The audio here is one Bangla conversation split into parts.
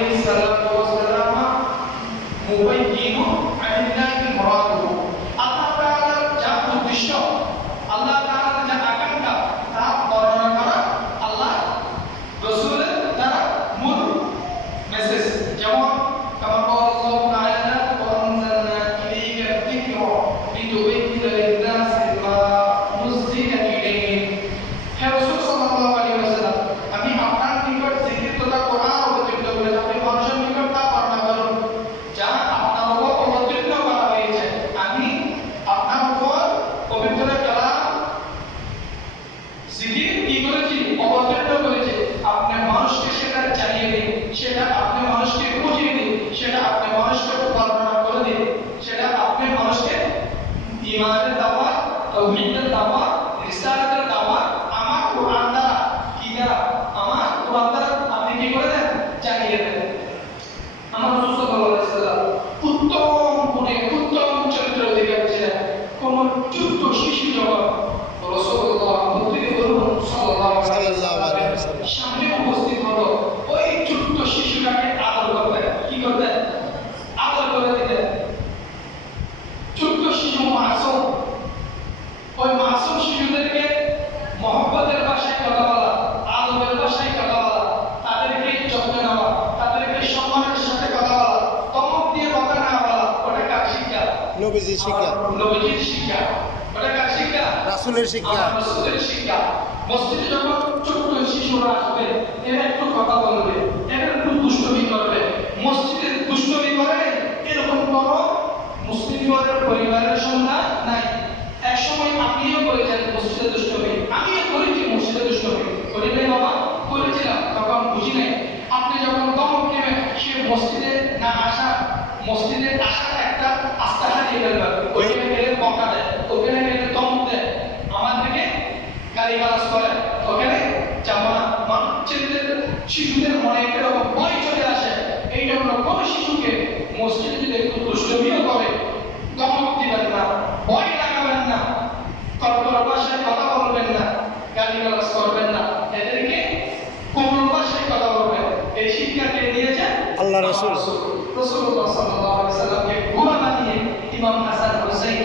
alaihi salatu wassalam mubayyinu anillahi muraduhu. Allah Ta'ala যা উদ্দেশ্য, আল্লাহ তাআলা যা আকাঙ্ক্ষা তা বর্ণনা করা আল্লাহ রাসূলের দ্বারা মূল মেসেজ। যেমন كما قال الله تعالى وأنزلنا إليك الذكر لتبين للناس ما نزل إليهم। হে রাসূল সাল্লাল্লাহু আলাইহি ওয়াসাল্লাম, আমি আপনার নিকট জিকির তথা কোরআন অবতীর্ণ করেছি, আপনি মানুষের নিকট তা বর্ণনা করুন যা আপনার উপর অবতীর্ণ করা হয়েছে। আমি আপনার উপর পবিত্র কালাম জিকির কি করেছি, অবতীর্ণ করেছি। আপনি মানুষকে সেটা জানিয়ে দিন, সেটা আপনি মানুষকে বুঝিয়ে দিন, সেটা আপনি মানুষকে বর্ণনা করে দিন, সেটা আপনি মানুষকে ঈমানের দাওয়াত, তাওহীদের দাওয়াত, রিসালাতের দাওয়াত আমার কোরআন দ্বারা কি দ্বারা, আমার কোরআন দ্বারা আপনি কি করে দেন, জানিয়ে দেন। আমার রাসূল সাল্লাল্লাহু আলাইহি ওয়াসাল্লাম উত্তম গুণে উত্তম চরিত্র অধিকারী ছিলেন। কোন ছোট্ট শিশু যখন রাসূলুল্লাহ সাল্লাল্লাহু আলাইহি ওয়াসাল্লাম সামনে উপস্থিত হলো, ওই ছোট্ট শিশুটাকে আদর করতেন। কি করতেন? আদর করে দিতেন। ছোট্ট শিশু মাসুম, ওই মাসুম শিশুদেরকে মহব্বতের ভাষায় কথা বলা, আদবের ভাষায় কথা বলা, তাদেরকে যত্ন নেওয়া, তাদেরকে সম্মানের সাথে কথা বলা, ধমক দিয়ে কথা না বলা, ওটা কার শিক্ষা? নবীজির শিক্ষা, নবীজির শিক্ষা। ওটা কার শিক্ষা? রাসূলের শিক্ষা। রাসূলের শিক্ষা। মসজিদে যখন ছোট্ট শিশুরা আসবে, এরা একটু কথা বলবে, এরা একটু দুষ্টমি করবে। মসজিদে দুষ্টমি করে এরকম কোনো মুসলিম পরিবারের সন্তান নাই। এক সময় আপনিও করেছেন মসজিদে দুষ্টমি, আমিও করেছি মসজিদে দুষ্টমি। করি নাই বাবা? করেছিলাম, তখন বুঝি নাই। আপনি যখন ধমক দেবেন, সে মসজিদে না আসা, মসজিদে আসার একটা আস্থা হারিয়ে ফেলবেন। ওইখানে গেলে বকা দেয়, ওইখানে গেলে ধমক দেয়, আমাদেরকে গালিগালাজ করে, ওখানে যাবো না। ছেলেদের শিশুদের মনে এরকম ভয় চলে আসে। এই জন্য কোন শিশুকে মসজিদে যদি একটু দুষ্টমিও করে, ধমক দিবেন না, ভয় লাগাবেন না, কঠোর ভাষায় কথা বলবেন না, গালিগালাজ করবেন না, এদেরকে কোমল ভাষায় কথা বলবেন। এই শিক্ষা কে দিয়েছেন? আল্লাহ রাসূল। রাসূলুল্লাহ সাল্লাল্লাহু আলাইহি ওয়াসাল্লামকে ঘোড়া বানিয়ে ইমাম হাসান হুসাইন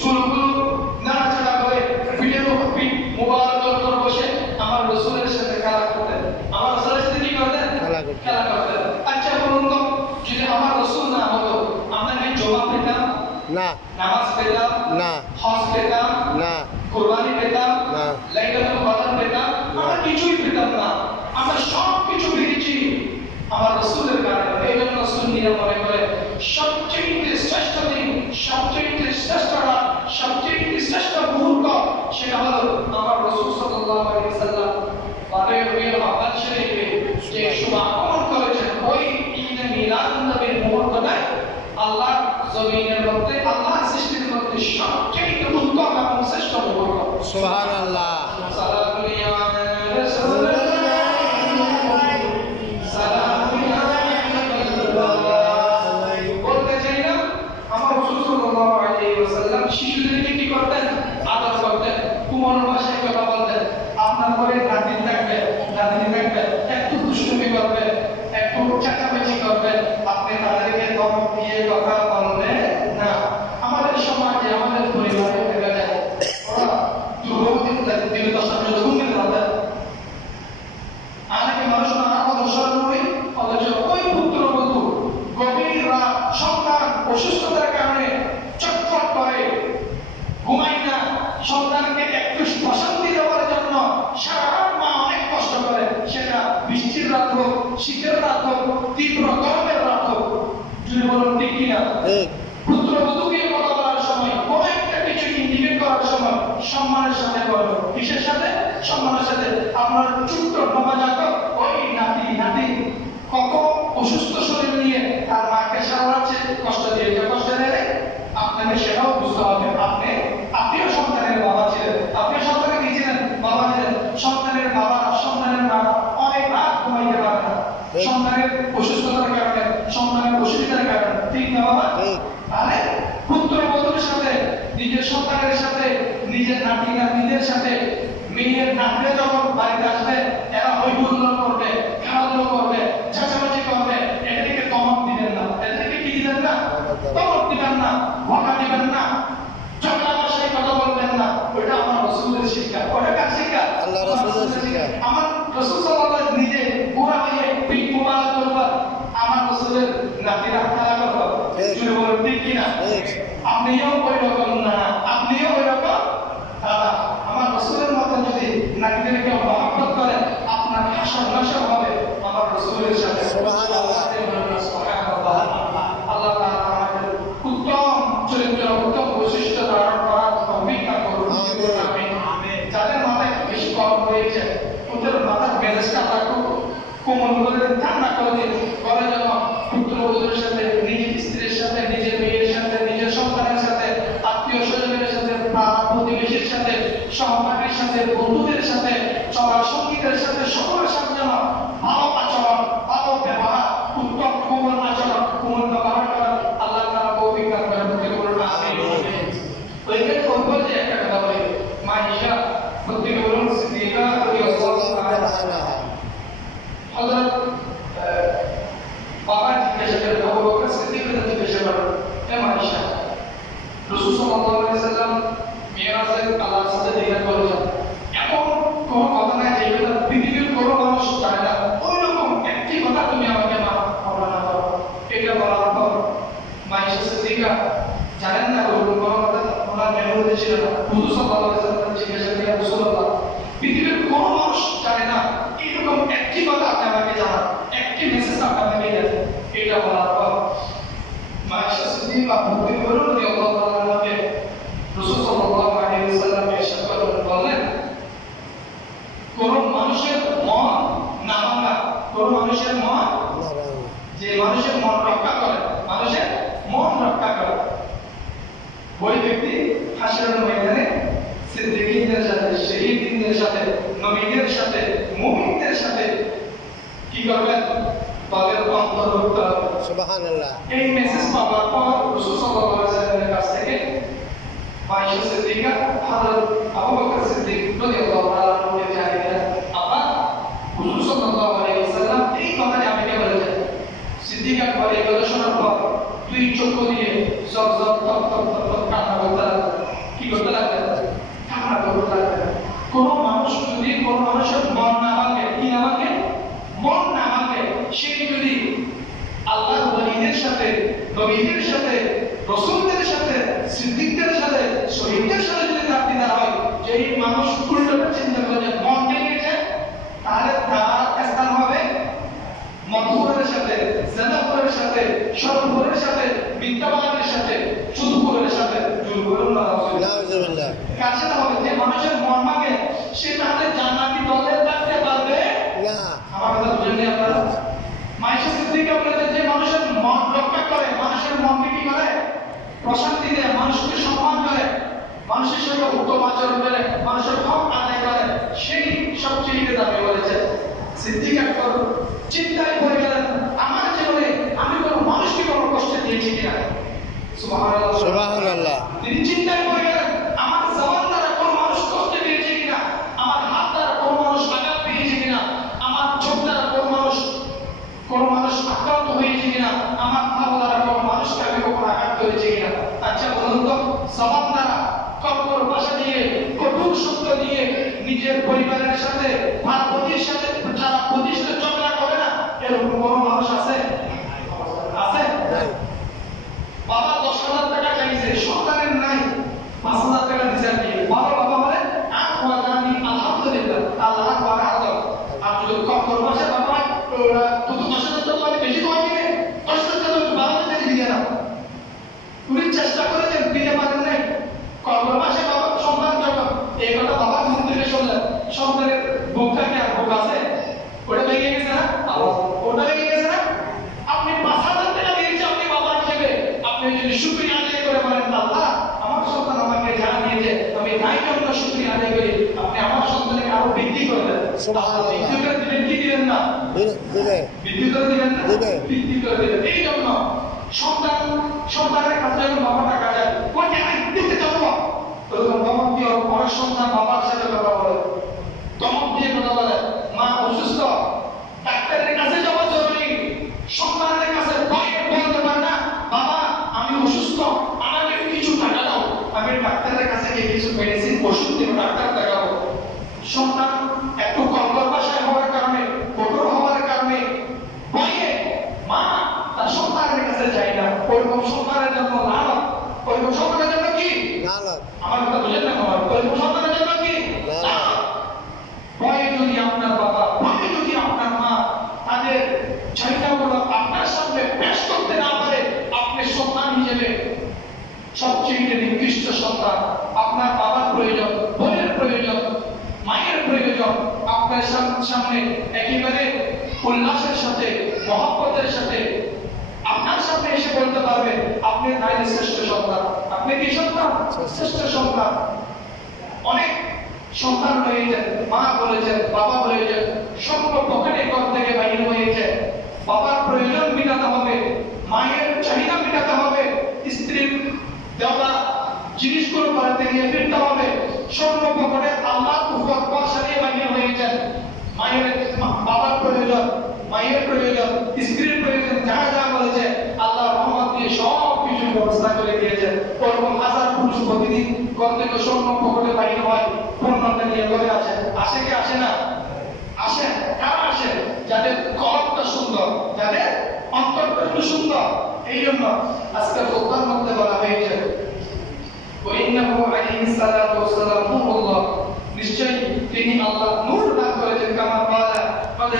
চুলগুলো নাড়াচাড়া করে পিঠের উপর পিঠ মুবারকের উপর বসে আমার রাসূলের সাথে খেলা করতেন। আমার রাসূলের সাথে কি করতেন? খেলা করতেন। আচ্ছা বলুন তো, যদি আমার রাসূল না হতো, আমরা কি জবাব পেতাম? না। নামাজ পেতাম? না। হজ পেতাম? না। কুরবানি পেতাম? না। লাইলাতুল কদর পেতাম? আমরা কিছুই পেতাম না। আমরা সব কিছু পেয়েছি আমার রাসূলের কারণে। এই জন্য রাসূল নিয়ে মনে করে সবচেয়ে শ্রেষ্ঠ দিন, সবচেয়ে শ্রেষ্ঠ রাত, সবচেয়ে শ্রেষ্ঠ মুহূর্ত সেটা হলো আমার রাসূল সাল্লাল্লাহু আলাইহি ওয়াসাল্লাম রবিউল আউয়াল শরীফে যে শুভ আগমন করেছেন, ওই ঈদ মিলাদুন নবীর মুহূর্তটাই আল্লাহ জমিনের মধ্যে, আল্লাহ সৃষ্টির মধ্যে সবচেয়ে উত্তম এবং শ্রেষ্ঠ মুহূর্ত। সুবহানাল্লাহ। সালামু আলাইয়া রাসূলুল্লাহ, সালামু আলাইহি। বলতে চাই না, আমার রাসূল সাল্লাল্লাহু আলাইহি ওয়াসাল্লাম শিশুদেরকে কি করতেন? আদর করতেন, কোমল ভাষায় কথা বলতেন। আপনার ঘরে নাতি থাকবে, নাতনি থাকবে, একটু দুষ্টুমি করবে, একটু চাচামেচি করবে, আপনি তাদেরকে ধমক দিয়ে কথা বলবেন না। আমাদের সমাজে, আমাদের পরিবারে দেখা যায় ওরা দুর্গতির দিনে 10 টা ঘুমিয়ে রাখে। আগে মানুষ না অনুসরণ করে, অথচ ওই পুত্রবধূ গভীর রাত সন্তান অসুস্থতার কারণে চটপট করে, ঘুমায় না, সন্তানকে একটু প্রশান্তি দেওয়ার জন্য সারা রাত মা অনেক কষ্ট করে। সেটা বৃষ্টির রাত হোক, শীতের রাত হোক, তীব্র গরমের রাত হোক। যদি বলুন ঠিক কিনা? পুত্রবধূকে কথা বলার সময়, কোন একটা কিছু ইন্ডিকেট করার সময় সম্মানের সাথে বলবো। কিসের সাথে? সম্মানের সাথে। আপনার ছোট্ট নবজাতক ওই নাতি কখন অসুস্থ শরীর নিয়ে তার মাকে সামলাচ্ছে, কষ্ট দিয়েছে, কষ্ট দিলে আপনাকে সেটাও বুঝতে হবে। আপনিও সন্তানের বাবা ছিলেন, আপনিও সন্তানের কি ছিলেন? বাবা ছিলেন। সন্তানের বাবা, সন্তানের মা অনেক রাত ঘুমাইতে পারে না, সন্তানের অসুস্থতার কারণে, সন্তানের অসুবিধার কারণে। ঠিক না বাবা? তাহলে পুত্রবধূর সাথে, নিজের সন্তানের সাথে, নিজের নাতিদের সাথে, মেয়ের নাতিরা যখন বাড়িতে আসবে, এরা হই হুল্লোড় করবে, খেলাধুলো করবে, রাসূল সাল্লাল্লাহু আলাইহি ওয়াসাল্লাম নিজে বুড়া হয়ে পিঠ মোবারক করবার আমার রাসূলের নাতিরা খেলা করতো চুরি বলে ঠিক কিনা আপনিও ওই রকম না আপনিও ওই রকম আমার রাসূলের মতো যদি নাতিদেরকে মহব্বত করে আপনার হাসর নাসর হবে আমার রাসূলের সাথে সুবহানাল্লাহ সুবহানাল্লাহ আল্লাহ তাআলা আমাদের উত্তম চরিত্র উত্তম বৈশিষ্ট্য ধারণ করার তৌফিক দান করুন আমিন আমিন যাদের মাথায় বেশি গরম হয়েছে ওদের মাথার মেজাজটা রাখুন কোমল করে ঠান্ডা করে দিন ঘরে যেন পুত্রবধূদের সাথে নিজের স্ত্রীর সাথে নিজের মেয়ের সাথে নিজের সন্তানের সাথে আত্মীয় স্বজনের সাথে প্রতিবেশীর সাথে সহপাঠীর সাথে বন্ধুদের সাথে চলার সঙ্গীদের সাথে সকলের সাথে যেন ভালো আচরণ ভালো ব্যবহার উত্তম কোমল আচরণ কোমল ব্যবহার করার আল্লাহ তাআলা তৌফিক দান করুন আমিন ওইখানে বলবো যে একটা কথা বলি মা ঈশা প্রত্যেকে বলুন সিদ্দিকা রাদিয়াল্লাহু তাআলা হযরত বাবা জিজ্ঞাসা করেন আবু বকর সিদ্দিক জিজ্ঞাসা করেন হে মা ঈশা রাসূল সাল্লাল্লাহু আলাইহি ওয়াসাল্লাম মিরাজে আল্লাহর সাথে দেখা করেছেন এমন কোন কথা নাই যে এটা পৃথিবীর কোনো মানুষ জানে না ওইরকম একটি কথা তুমি আমাকে বর্ণনা করো এটা বলার পর মা ঈশা সিদ্দিকা জানেন না ওরকম কোনো কথা ওনার মেমোরিতে ছিল না রাসূল সাল্লাল্লাহু আলাইহি ওয়াসাল্লাম জিজ্ঞাসা করেন রাসূলুল্লাহ পৃথিবীর কোনো মানুষ জানে না এরকম একটি কথা আপনি আমাকে জানান একটি মেসেজ আপনি আমাকে দেন এটা বলার পর মা ঈশা সিদ্দিকা বললেন রাদিয়াল্লাহু তাআলা আনহাকে রাসূল সাল্লাল্লাহু আলাইহি ওয়াসাল্লাম ইরশাদ করলেন কোন মানুষের মন না ভাঙা কোন মানুষের মন যে মানুষের মন রক্ষা করে মানুষের মন রক্ষা করে ওই ব্যক্তি হাসরের ময়দানে সিদ্দিকীদের সাথে শহীদদের সাথে নবীদের সাথে মুমিনদের সাথে কি করবেন তাদের অন্তর্ভুক্ত হবে সুবহানাল্লাহ এই মেসেজ পাওয়ার পর রাসূল সাল্লাল্লাহু আলাইহি ওয়াসাল্লামের কাছ থেকে আয়েশা সিদ্দিকা হযরত আবু বকর সিদ্দিক রাদিয়াল্লাহু তাআলা আনহুকে জানিয়ে দেন আব্বা রাসূল সাল্লাল্লাহু আলাইহি ওয়াসাল্লাম এই কথাটি আমাকে বলেছেন সিদ্দিকা বলে কথা শোনার পর দুই চক্ষু দিয়ে জব জব তপ তপ তপ কান্না করতে লাগলেন কি করতে লাগলেন কান্না করতে লাগলেন কোন মানুষ যদি কোন মানুষের মন না ভাঙে কি না ভাঙে মন না ভাঙে সে যদি আল্লাহর ওলিদের সাথে নবীদের সাথে রাসূলদের সাথে সিদ্দিকদের সাথে শহীদদের সাথে যদি রাখতে হয় যে এই মানুষ উল্টোটা চিন্তা করে যে মন ভেঙেছে তাহলে তার স্থান হবে মধুরের সাথে জানাপুরের সাথে সরপুরের সাথে বিদ্যাবানের সাথে সুদপুরের সাথে জুলপুরের নাউজুবিল্লাহ কাছে হবে যে মানুষের মন ভাঙে সে তাহলে জান্নাতি দলে থাকতে পারবে না আমার কথা বুঝেননি আপনারা মায়েশা সিদ্দিকা বলেছেন যে মানুষের মন রক্ষা করে মানুষের মনকে কি করে প্রশান্তি দেয় মানুষকে সম্মান করে মানুষের সঙ্গে উত্তম আচরণ করে মানুষের হক আদায় করে সেই সবচেয়ে দাবি বলেছে সিদ্দিকা চিন্তায় পড়ে গেলেন আমার জীবনে আমি কোনো মানুষকে কোনো কষ্ট দিয়েছি কিনা সুবহানাল্লাহ সুবহানাল্লাহ তিনি চিন্তায় পড়ে গেলেন আমার জবান দ্বারা কোনো মানুষ কষ্ট দিয়েছে কিনা আমার হাত দ্বারা কোনো মানুষ আঘাত পেয়েছে কিনা আমার চোখ দ্বারা কোনো মানুষ আক্রান্ত হয়েছে কিনা আমার পা দ্বারা কোনো মানুষকে আমি কখনো আঘাত করেছি কিনা আচ্ছা বলুন তো জবান দ্বারা কঠোর ভাষা দিয়ে কঠোর শব্দ দিয়ে নিজের পরিবারের সাথে ভাই-বোনের সাথে যারা প্রতিষ্ঠিত ঝগড়া করে না এরকম কোনো মানুষ আছে আছে বাবা 10,000 টাকা চাইছে সন্তানের নাই 5,000 টাকা দিছে কি বাবা বলে আখওয়াদানি আলহামদুলিল্লাহ আল্লাহ আকবার আল্লাহ আর যদি কঠোর ভাষা বাবা তো 10,000 টাকা আমি বেশি তোমায় দিবে 10,000 টাকা তুমি 12,000 দিয়ে দাও তুমি চেষ্টা করেছেন দিতে পারেন নাই কঠোর ভাষা বাবা সন্তান যখন এই কথা বাবা মুখ থেকে শুনলেন সন্তানের বুকটা কি আর বুক আছে ওটা ভেঙে গেছে না ওটা ভেঙে গেছে না আপনি 5,000 টাকা দিয়েছে আপনি বাবা হিসেবে আপনি যদি শুকরিয়া আদায় করে বলেন আল্লাহ আমার সন্তান আমাকে যা দিয়েছে আমি তাই জন্য শুকরিয়া আদায় করি আপনি আমার সন্তানকে আরো বৃদ্ধি করবেন সুবহানাল্লাহ বৃদ্ধি করে দিবেন কি দিবেন না দিবেন বৃদ্ধি করে দিবেন না বৃদ্ধি করে দিবেন এই জন্য সন্তানের কাছে যখন বাবা টাকা যায় ওই টাকা দিতে যাবো তখন ধমক দিয়ে পরের সন্তান বাবার সাথে কথা বলে ধমক দিয়ে কথা বলে মা অসুস্থ ডাক্তারের কাছে যাওয়া জরুরি সন্তানের কাছে বলতে পারে না বাবা আমি অসুস্থ আমাকে কিছু টাকা দাও আমি ডাক্তারের কাছে গিয়ে কিছু মেডিসিন ওষুধ দিব ডাক্তার দেখাবো সন্তান একটু কঠোর ভাষায় হওয়ার চাহিদাগুলো আপনার সামনে পেশ করতে না পারে, আপনি সন্তান হিসেবে সবচেয়ে নিকৃষ্ট সন্তান। আপনার বাবার প্রয়োজন, বোনের প্রয়োজন, মায়ের প্রয়োজন আপনার সামনে একেবারে উল্লাসের সাথে, মহব্বতের সাথে আপনার সামনে এসে বলতে পারবে আপনি নারীর শ্রেষ্ঠ সন্তান। আপনি কি সন্তান? শ্রেষ্ঠ সন্তান। অনেক সন্তান হয়েছেন, মা বলেছেন, বাবা বলেছেন, স্বপ্ন পকেটে ঘর থেকে বাইরে হয়েছে। বাবার প্রয়োজন মেটাতে হবে, মায়ের চাহিদা মেটাতে হবে, স্ত্রীর দেওয়া জিনিসগুলো বাড়িতে নিয়ে ফিরতে হবে। স্বপ্ন পকেটে আল্লাহ উপর পয়সা নিয়ে বাইরে হয়েছেন। মায়ের বাবার প্রয়োজন, মায়ের প্রয়োজন, স্ত্রীর প্রয়োজন, যা যা বলেছে আল্লাহ রহমত দিয়ে সব কিছুর ব্যবস্থা করে দিয়েছেন। ওরকম হাজার পুরুষ প্রতিদিন ঘর থেকে স্বর্ণ পকেটে বাইরে হয়, পূর্ণতা নিয়ে করে আসে। আসে কি আসে না? আসে। কারা আসে? যাদের কলমটা সুন্দর, যাদের অন্তরটা একটু সুন্দর। এই জন্য আজকে কোরআন মধ্যে বলা হয়েছে ওয়াইন্নাহু আলাইহিস সালাতু ওয়াসসালাম নূরুল্লাহ, নিশ্চয়ই তিনি আল্লাহ নূর দান করেছেন। কামা ক্বালা ক্বাদ